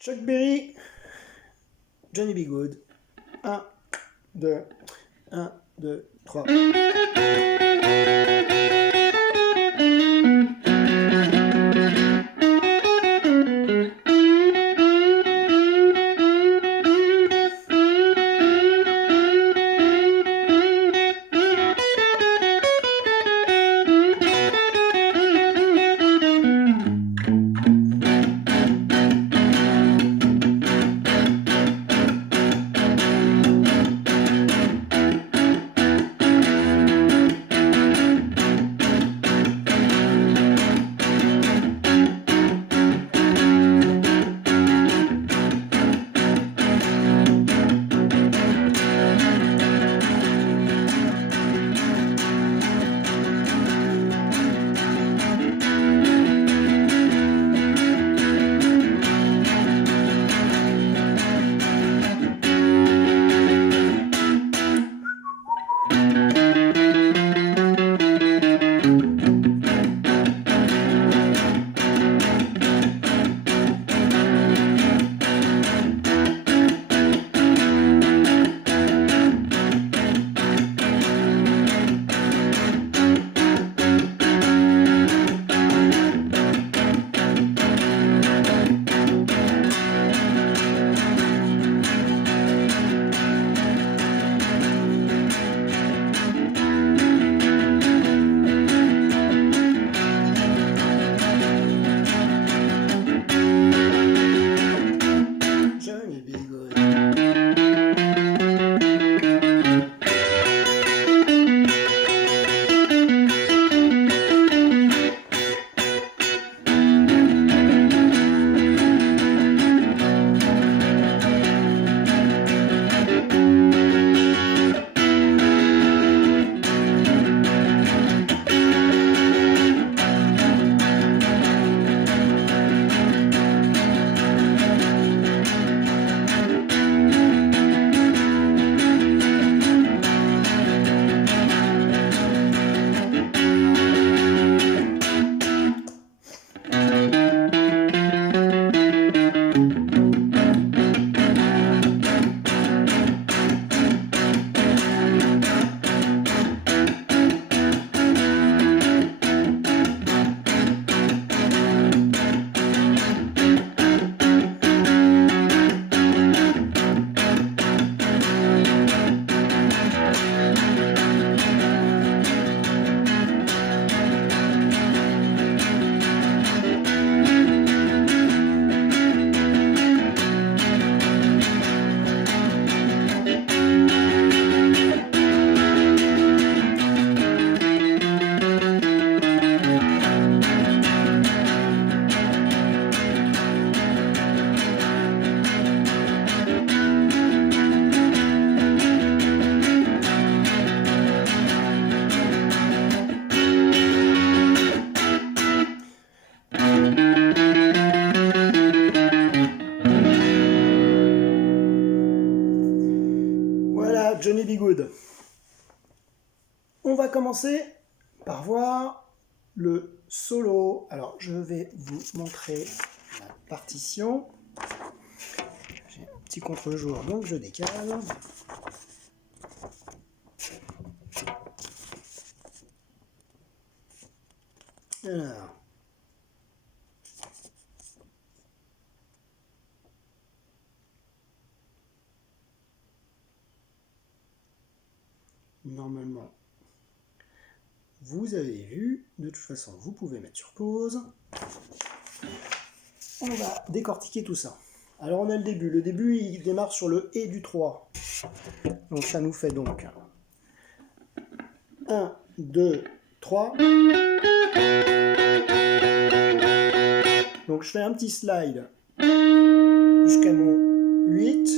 Chuck Berry, Johnny B. Good. 1, 2, 1, 2, 3. Johnny B. Good. Voilà, Johnny B. Good. On va commencer par voir le solo. Alors, je vais vous montrer la partition. J'ai un petit contre-jour, donc je décale. Alors. Normalement, vous avez vu. De toute façon, vous pouvez mettre sur pause. On va décortiquer tout ça. Alors, on a le début. Le début, il démarre sur le et du 3. Donc, ça nous fait donc 1, 2, 3. Donc, je fais un petit slide jusqu'à mon 8.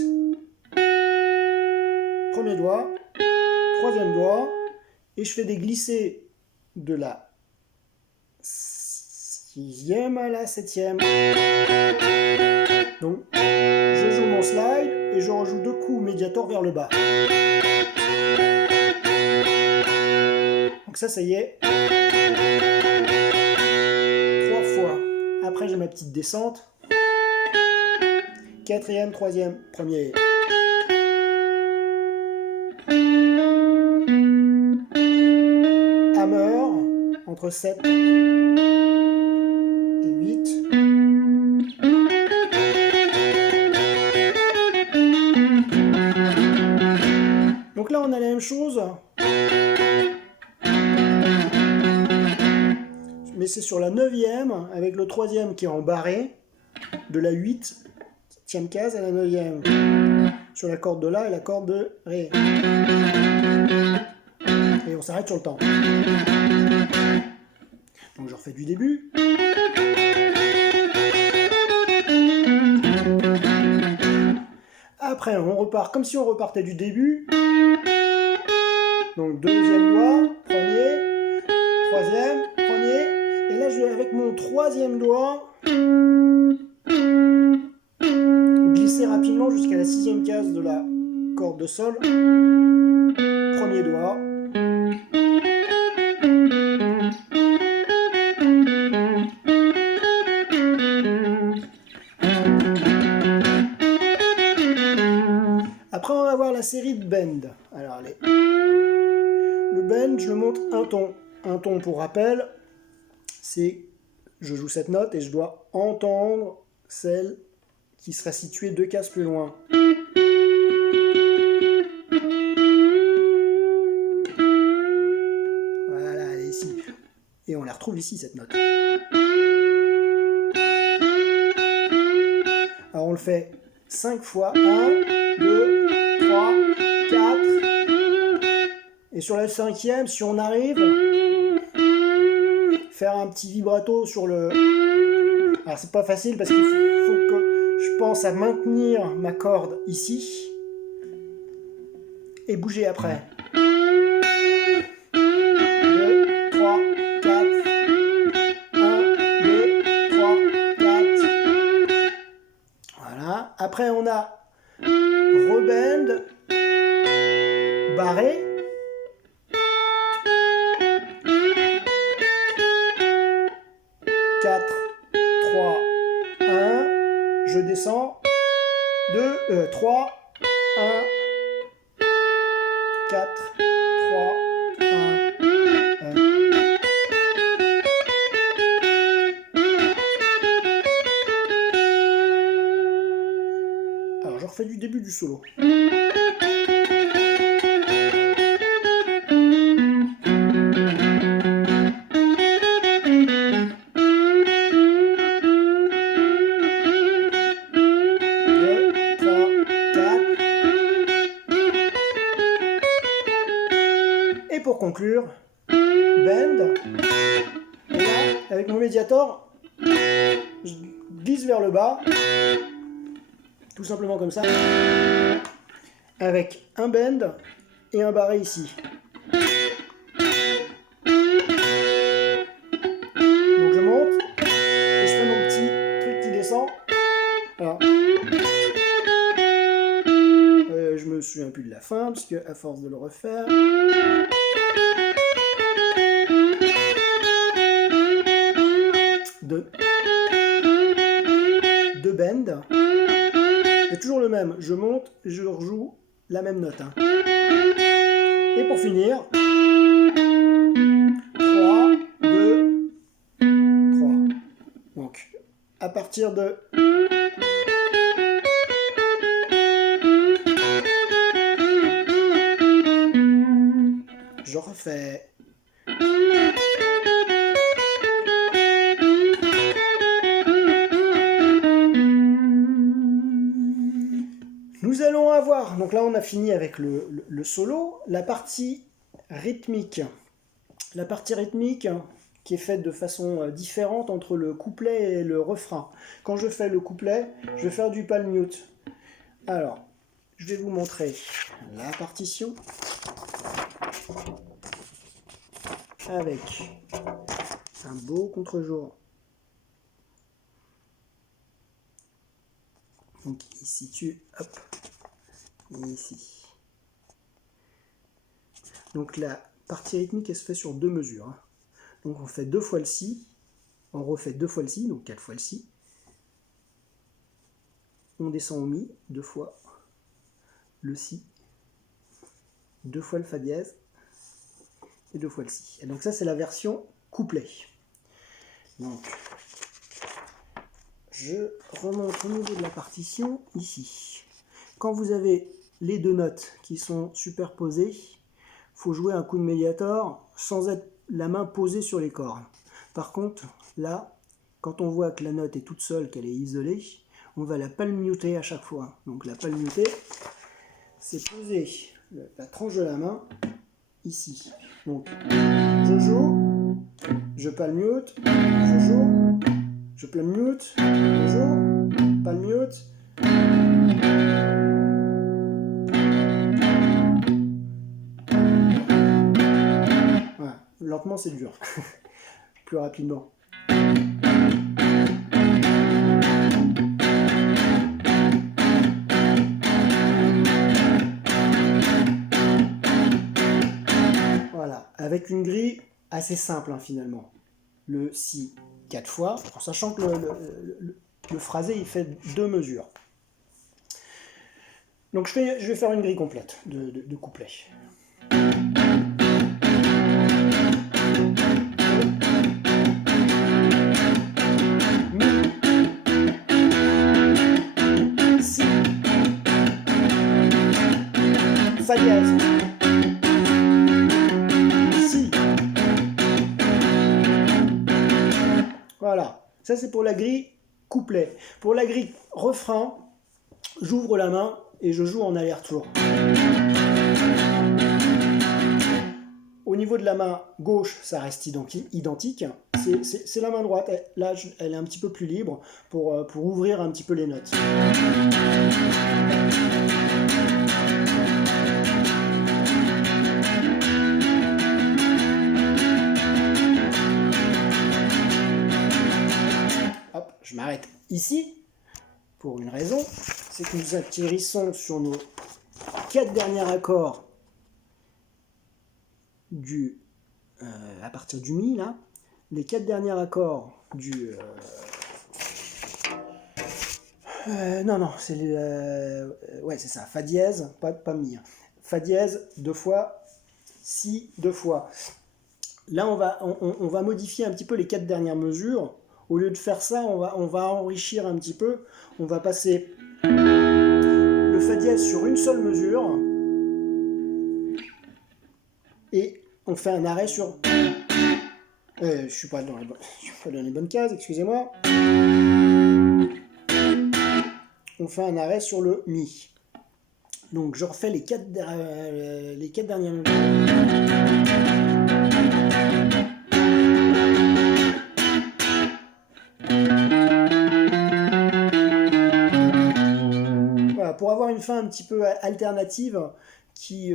Premier doigt. Troisième doigt, et je fais des glissés de la 6e à la 7e. Donc, je joue mon slide et je rejoue 2 coups médiators vers le bas. Donc ça y est. 3 fois. Après, j'ai ma petite descente. quatrième, troisième, premier. Hammer, entre 7 et 8. Donc là, on a la même chose, mais c'est sur la 9e, avec le 3e qui est en barré, de la 8e case à la 9e, sur la corde de La et la corde de Ré. Et on s'arrête sur le temps. Donc je refais du début. Après, on repart comme si on repartait du début. Donc deuxième doigt, premier, troisième, premier. Et là, je vais avec mon troisième doigt glisser rapidement jusqu'à la 6e case de la corde de Sol. Premier doigt. Après, on va voir la série de bend. Alors, allez. Le bend, je le monte un ton. Un ton, pour rappel, c'est je joue cette note et je dois entendre celle qui sera située 2 cases plus loin. Voilà, elle est ici. Et on la retrouve ici, cette note. Alors, on le fait 5 fois. 1, 2, 3, 4. Et sur la 5e, si on arrive, faire un petit vibrato sur le... Alors c'est pas facile parce qu'il faut que je pense à maintenir ma corde ici et bouger après. 2, 3, 4. 1, 2, 3, 4. Voilà. Après on a rebend, barré. 4, 3, 1, je descends, 2, 3, 1, 4, 3, 1, 1. Alors je refais du début du solo. Et pour conclure, bend, et là, avec mon médiator, je glisse vers le bas, tout simplement comme ça, avec un bend et un barré ici. Donc je monte, et je fais mon petit truc qui descend. Alors, je me souviens plus de la fin, parce que à force de le refaire... Deux bend. C'est toujours le même. Je monte, je rejoue la même note. Hein. Et pour finir, 3, 2, 3. Donc, à partir de... Je refais... Nous allons avoir, donc là on a fini avec le solo, la partie rythmique. La partie rythmique qui est faite de façon différente entre le couplet et le refrain. Quand je fais le couplet, je vais faire du palm mute. Alors, je vais vous montrer la partition avec un beau contre-jour. Donc il se situe, hop, ici. Donc la partie rythmique, elle se fait sur 2 mesures. Hein. Donc on fait 2 fois le si, on refait 2 fois le si, donc 4 fois le si. on descend au mi, 2 fois le si, 2 fois le fa dièse et 2 fois le si. Et donc ça c'est la version couplet. Donc je remonte au niveau de la partition ici. Quand vous avez les deux notes qui sont superposées, il faut jouer un coup de médiator sans être la main posée sur les cordes. Par contre, là, quand on voit que la note est toute seule, qu'elle est isolée, on va la palmuter à chaque fois. Donc la palmuter, c'est poser la tranche de la main ici. Donc je joue, je palmute, je joue, je palmute, je joue, palmute. Voilà. Lentement c'est dur. Plus rapidement. Voilà, avec une grille assez simple finalement. Le si 4 fois, en sachant que le phrasé il fait 2 mesures. Donc je vais faire une grille complète de couplets. Si, fa dièse, si. Voilà, ça c'est pour la grille couplet. Pour la grille refrain, j'ouvre la main et je joue en aller-retour. Au niveau de la main gauche, ça reste identique. C'est la main droite. Là, elle est un petit peu plus libre pour ouvrir un petit peu les notes. Hop, je m'arrête ici pour une raison, c'est que nous atterrissons sur nos 4 derniers accords à partir du mi, là, les 4 derniers accords du... non, c'est ouais, c'est ça, fa dièse, pas mi. Fa dièse 2 fois, si 2 fois. Là, on va modifier un petit peu les 4 dernières mesures. Au lieu de faire ça, on va enrichir un petit peu. On va passer le fa dièse sur une seule mesure. Et on fait un arrêt sur... je ne suis pas dans les bonnes cases, excusez-moi. On fait un arrêt sur le mi. Donc je refais les 4 dernières mesures. Voilà, pour avoir une fin un petit peu alternative qui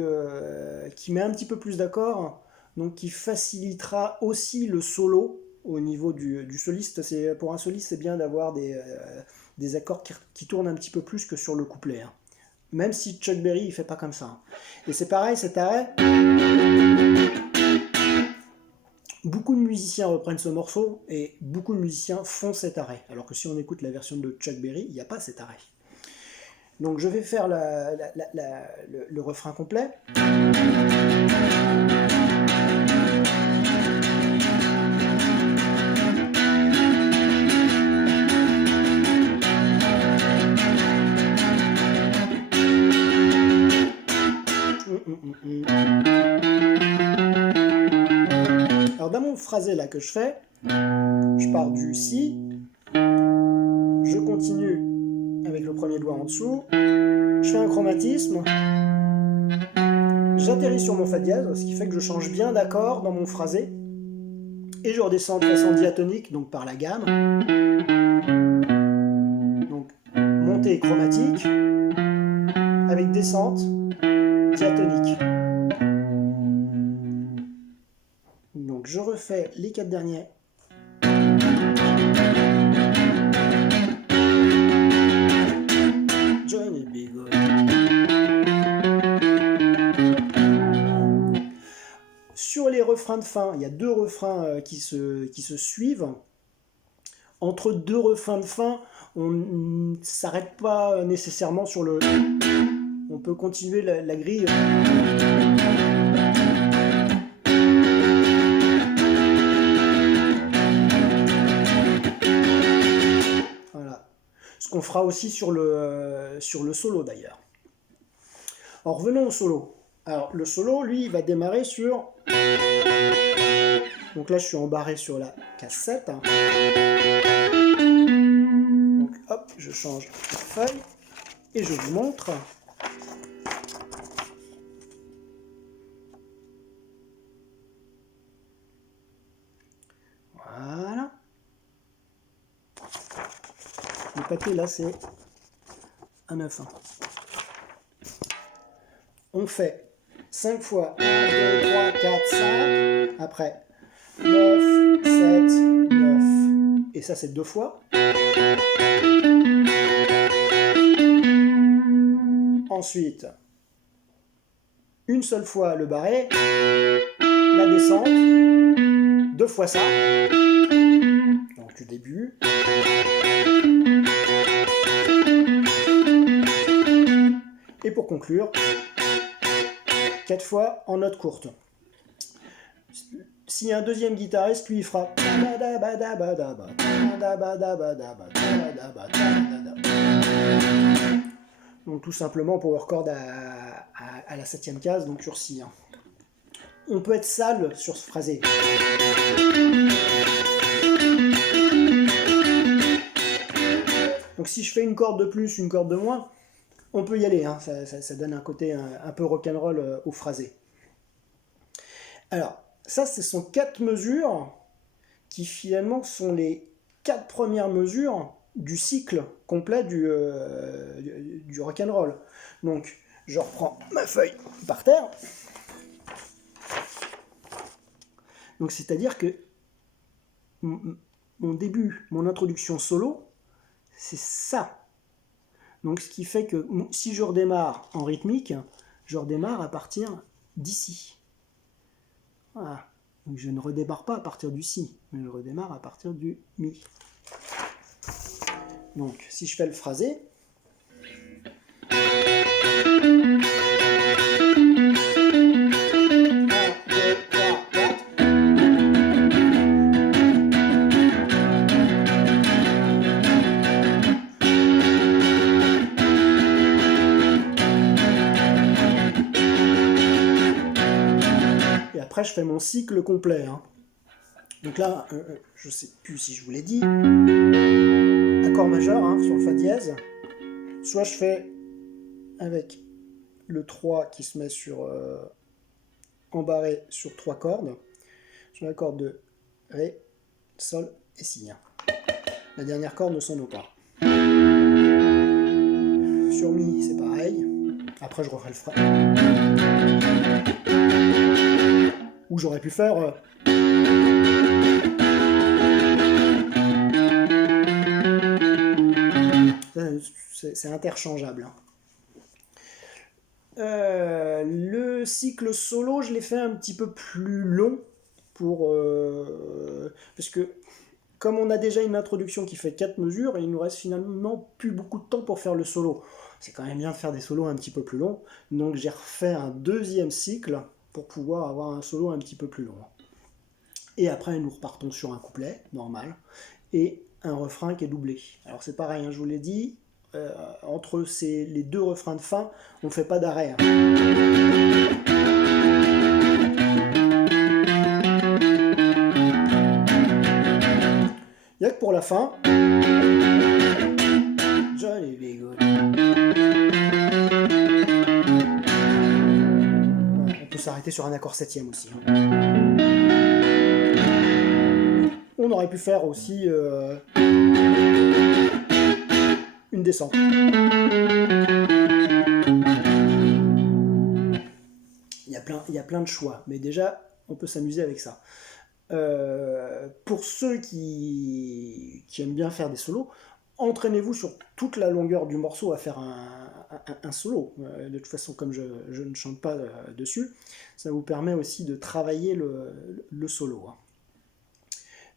met un petit peu plus d'accords, donc qui facilitera aussi le solo au niveau du soliste. Pour un soliste, c'est bien d'avoir des accords qui tournent un petit peu plus que sur le couplet. Hein. Même si Chuck Berry il fait pas comme ça. Et c'est pareil, cet arrêt. Beaucoup de musiciens reprennent ce morceau et beaucoup de musiciens font cet arrêt. Alors que si on écoute la version de Chuck Berry, il n'y a pas cet arrêt. Donc je vais faire le refrain complet. Alors dans mon phrasé là que je fais, je pars du si, je continue avec le premier doigt en dessous, je fais un chromatisme, j'atterris sur mon fa dièse, ce qui fait que je change bien d'accord dans mon phrasé, et je redescends de façon diatonique, donc par la gamme. Donc montée chromatique, avec descente diatonique. Donc je refais les 4 derniers. Johnny B. Good. Sur les refrains de fin, il y a 2 refrains qui se suivent. Entre 2 refrains de fin, On ne s'arrête pas nécessairement sur le... On peut continuer la grille. Voilà. Ce qu'on fera aussi sur le solo d'ailleurs. Alors revenons au solo. Alors le solo, lui, il va démarrer sur... Donc là, je suis embarré sur la case 7. Donc hop, je change de feuille et je vous montre. Voilà. Le papier là, c'est un 9. On fait 5 fois 1, 2, 3, 4, 5. Après 9, 7, 9. Et ça, c'est 2 fois. Ensuite, une seule fois le barré, la descente, 2 fois ça. Donc du début. Et pour conclure, 4 fois en note courte. S'il y a un deuxième guitariste, lui il fera. Donc tout simplement power chord à la 7e case, donc cursi. On peut être sale sur ce phrasé. Donc si je fais une corde de plus, une corde de moins, on peut y aller, hein. Ça donne un côté un peu rock'n'roll au phrasé. Alors, ça, ce sont 4 mesures qui finalement sont les 4 premières mesures du cycle complet du rock'n'roll. Donc, je reprends ma feuille par terre. Donc, c'est-à-dire que mon début, mon introduction solo, c'est ça. Donc, ce qui fait que si je redémarre en rythmique, je redémarre à partir d'ici. Voilà. Donc je ne redémarre pas à partir du si, mais je redémarre à partir du mi. Donc si je fais le phrasé, et après je fais mon cycle complet. Hein. Donc là, je ne sais plus si je vous l'ai dit, accord majeur hein, sur le fa dièse, soit je fais avec le 3 qui se met sur embarré sur 3 cordes, sur la corde de Ré, Sol et Si. La dernière corde ne sonne pas. Sur Mi, c'est pareil. Après, je referai le phrasé. Ou j'aurais pu faire... C'est interchangeable. Le cycle solo, je l'ai fait un petit peu plus long parce que comme on a déjà une introduction qui fait 4 mesures, il nous reste finalement plus beaucoup de temps pour faire le solo. C'est quand même bien de faire des solos un petit peu plus longs, donc j'ai refait un deuxième cycle pour pouvoir avoir un solo un petit peu plus long. Et après, nous repartons sur un couplet normal et un refrain qui est doublé. Alors c'est pareil, hein, je vous l'ai dit, entre les 2 refrains de fin, on ne fait pas d'arrêt. Hein. Il n'y a que pour la fin. Johnny B. Good. On peut s'arrêter sur un accord 7e aussi. Hein. On aurait pu faire aussi une descente. Il y a plein de choix, mais déjà, on peut s'amuser avec ça. Pour ceux qui aiment bien faire des solos, entraînez-vous sur toute la longueur du morceau à faire un solo. De toute façon, comme je ne chante pas dessus, ça vous permet aussi de travailler le solo. Hein.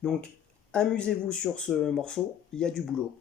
Donc, amusez-vous sur ce morceau, il y a du boulot.